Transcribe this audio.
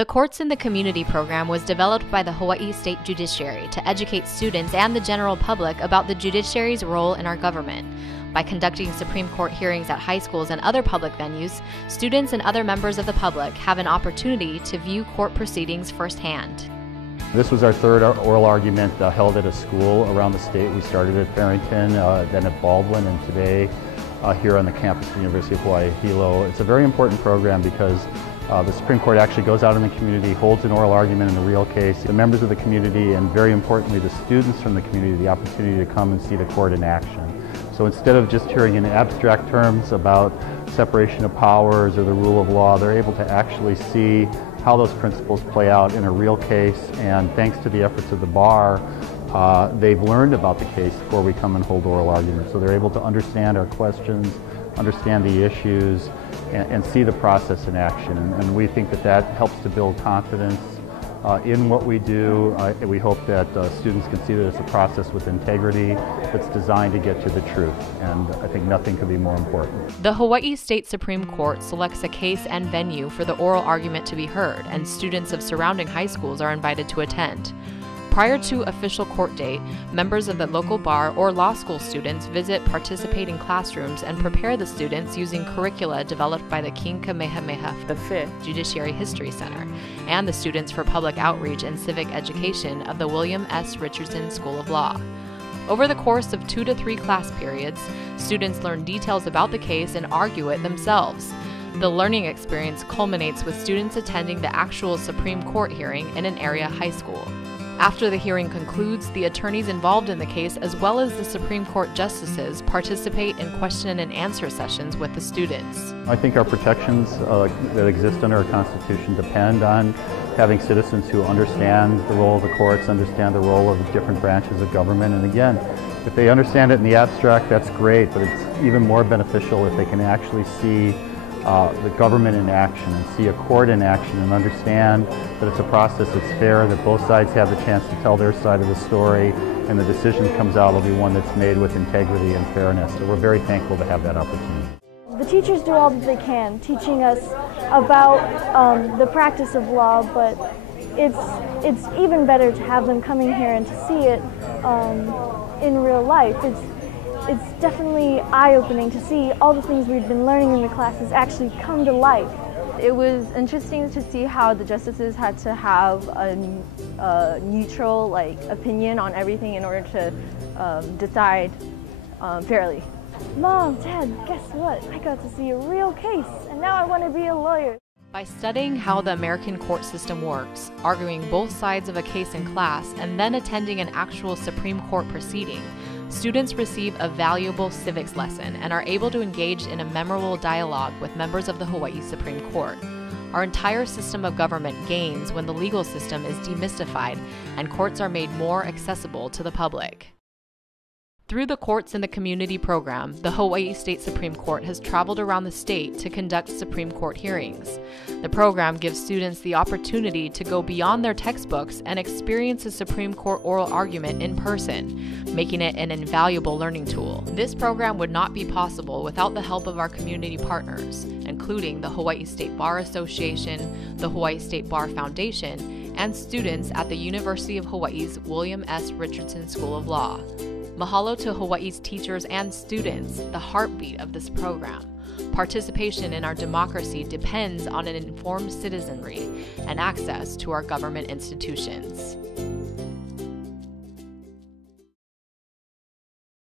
The Courts in the Community program was developed by the Hawaii State Judiciary to educate students and the general public about the judiciary's role in our government. By conducting Supreme Court hearings at high schools and other public venues, students and other members of the public have an opportunity to view court proceedings firsthand. This was our third oral argument held at a school around the state. We started at Farrington, then at Baldwin, and today here on the campus of the University of Hawaii, Hilo. It's a very important program because the Supreme Court actually goes out in the community, holds an oral argument in a real case. The members of the community, and very importantly the students from the community, the opportunity to come and see the court in action. So instead of just hearing in abstract terms about separation of powers or the rule of law, they're able to actually see how those principles play out in a real case, and thanks to the efforts of the bar, they've learned about the case before we come and hold oral arguments. So they're able to understand our questions, understand the issues, and see the process in action. And we think that that helps to build confidence in what we do. We hope that students can see that it's a process with integrity that's designed to get to the truth, and I think nothing could be more important. The Hawaii State Supreme Court selects a case and venue for the oral argument to be heard, and students of surrounding high schools are invited to attend. Prior to official court date, members of the local bar or law school students visit participating classrooms and prepare the students using curricula developed by the King Kamehameha V Judiciary History Center and the Students for Public Outreach and Civic Education of the William S. Richardson School of Law. Over the course of 2 to 3 class periods, students learn details about the case and argue it themselves. The learning experience culminates with students attending the actual Supreme Court hearing in an area high school. After the hearing concludes, the attorneys involved in the case, as well as the Supreme Court justices, participate in question and answer sessions with the students. I think our protections that exist under our Constitution depend on having citizens who understand the role of the courts, understand the role of the different branches of government. And again, if they understand it in the abstract, that's great, but it's even more beneficial if they can actually see the government in action and see a court in action and understand that it's a process that's fair, that both sides have the chance to tell their side of the story, and the decision that comes out will be one that's made with integrity and fairness. So we're very thankful to have that opportunity. The teachers do all that they can, teaching us about the practice of law, but it's even better to have them coming here and to see it in real life. It's definitely eye-opening to see all the things we've been learning in the classes actually come to life. It was interesting to see how the justices had to have a neutral opinion on everything in order to decide fairly. Mom, Dad, guess what? I got to see a real case, and now I want to be a lawyer. By studying how the American court system works, arguing both sides of a case in class, and then attending an actual Supreme Court proceeding, students receive a valuable civics lesson and are able to engage in a memorable dialogue with members of the Hawaii Supreme Court. Our entire system of government gains when the legal system is demystified and courts are made more accessible to the public. Through the Courts in the Community program, the Hawaii State Supreme Court has traveled around the state to conduct Supreme Court hearings. The program gives students the opportunity to go beyond their textbooks and experience a Supreme Court oral argument in person, making it an invaluable learning tool. This program would not be possible without the help of our community partners, including the Hawaii State Bar Association, the Hawaii State Bar Foundation, and students at the University of Hawaii's William S. Richardson School of Law. Mahalo to Hawaii's teachers and students, the heartbeat of this program. Participation in our democracy depends on an informed citizenry and access to our government institutions.